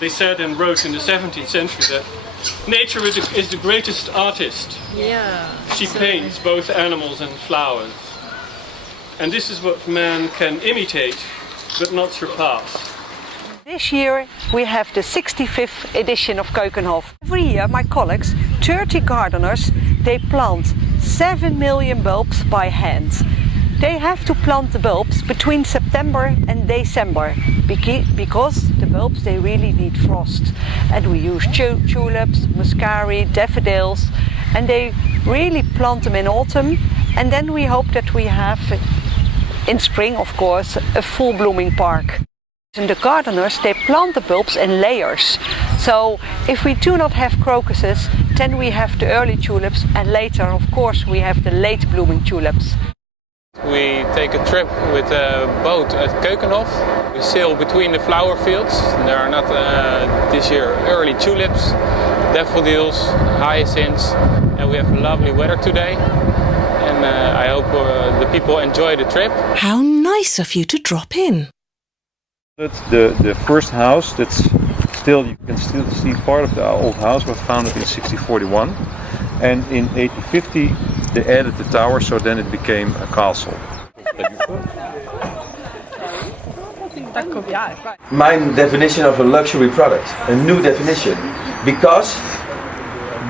They said and wrote in the 17th century that nature is the greatest artist. Yeah. She paints both animals and flowers. And this is what man can imitate, but not surpass. This year we have the 65th edition of Keukenhof. Every year my colleagues, 30 gardeners, they plant 7 million bulbs by hand. They have to plant the bulbs between September and December because the bulbs they really need frost. And we use tulips, muscari, daffodils, and they really plant them in autumn, and then we hope that we have in spring, of course, a full blooming park. And the gardeners, they plant the bulbs in layers. So if we do not have crocuses, then we have the early tulips, and later, of course, we have the late blooming tulips. We take a trip with a boat at Keukenhof. We sail between the flower fields. There are not this year early tulips, daffodils, hyacinths, and we have lovely weather today. And I hope the people enjoy the trip. How nice of you to drop in. That's the first house. That's still, you can still see part of the old house was founded in 1641, and in 1850 they added the tower, so then it became a castle. My definition of a luxury product, a new definition, because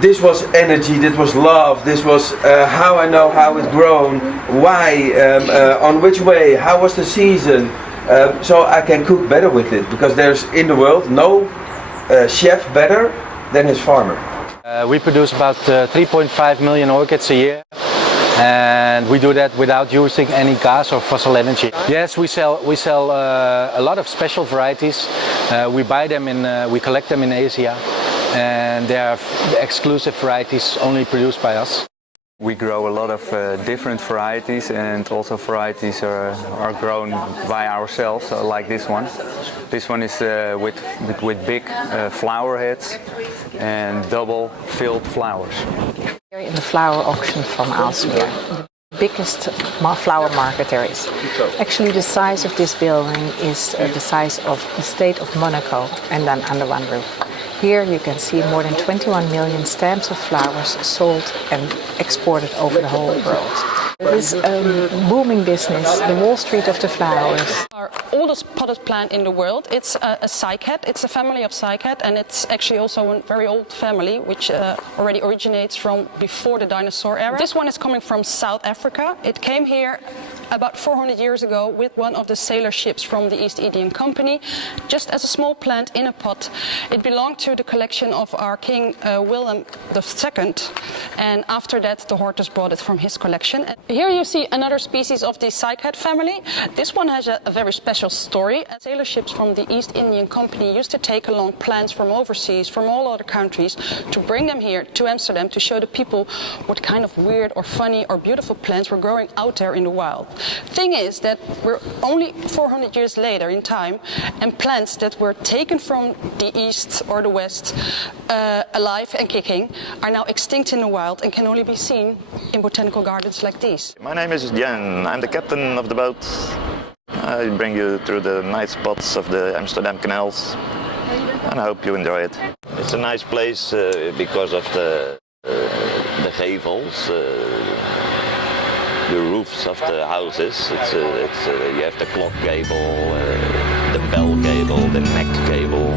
this was energy, this was love, this was how I know how it's grown, why, on which way, how was the season. So I can cook better with it, because there's in the world no chef better than his farmer. We produce about 3.5 million orchids a year, and we do that without using any gas or fossil energy. Yes, we sell a lot of special varieties. We buy them we collect them in Asia, and they are exclusive varieties only produced by us. We grow a lot of different varieties, and also varieties are grown by ourselves, like this one. This one is with big flower heads and double filled flowers. Here in the flower auction from Aalsmeer, the biggest flower market there is. Actually, the size of this building is the size of the state of Monaco, and then under one roof. Here you can see more than 21 million stamps of flowers sold and exported over the whole world. This booming business, the Wall Street of the flowers. Our oldest potted plant in the world, it's a cycad. It's a family of cycad, and it's actually also a very old family which already originates from before the dinosaur era. This one is coming from South Africa. It came here about 400 years ago with one of the sailor ships from the East Indian Company, just as a small plant in a pot. It belonged to the collection of our King Willem II, and after that the Hortus brought it from his collection. Here you see another species of the cycad family. This one has a very special story. Sailor ships from the East Indian Company used to take along plants from overseas, from all other countries, to bring them here to Amsterdam to show the people what kind of weird or funny or beautiful plants were growing out there in the wild. Thing is that we're only 400 years later in time, and plants that were taken from the east or the west alive and kicking are now extinct in the wild and can only be seen in botanical gardens like these. My name is Jan. I'm the captain of the boat. I bring you through the nice spots of the Amsterdam canals, and I hope you enjoy it. It's a nice place because of the gevels, the roofs of the houses. You have the clock gable, the bell gable, the neck gable.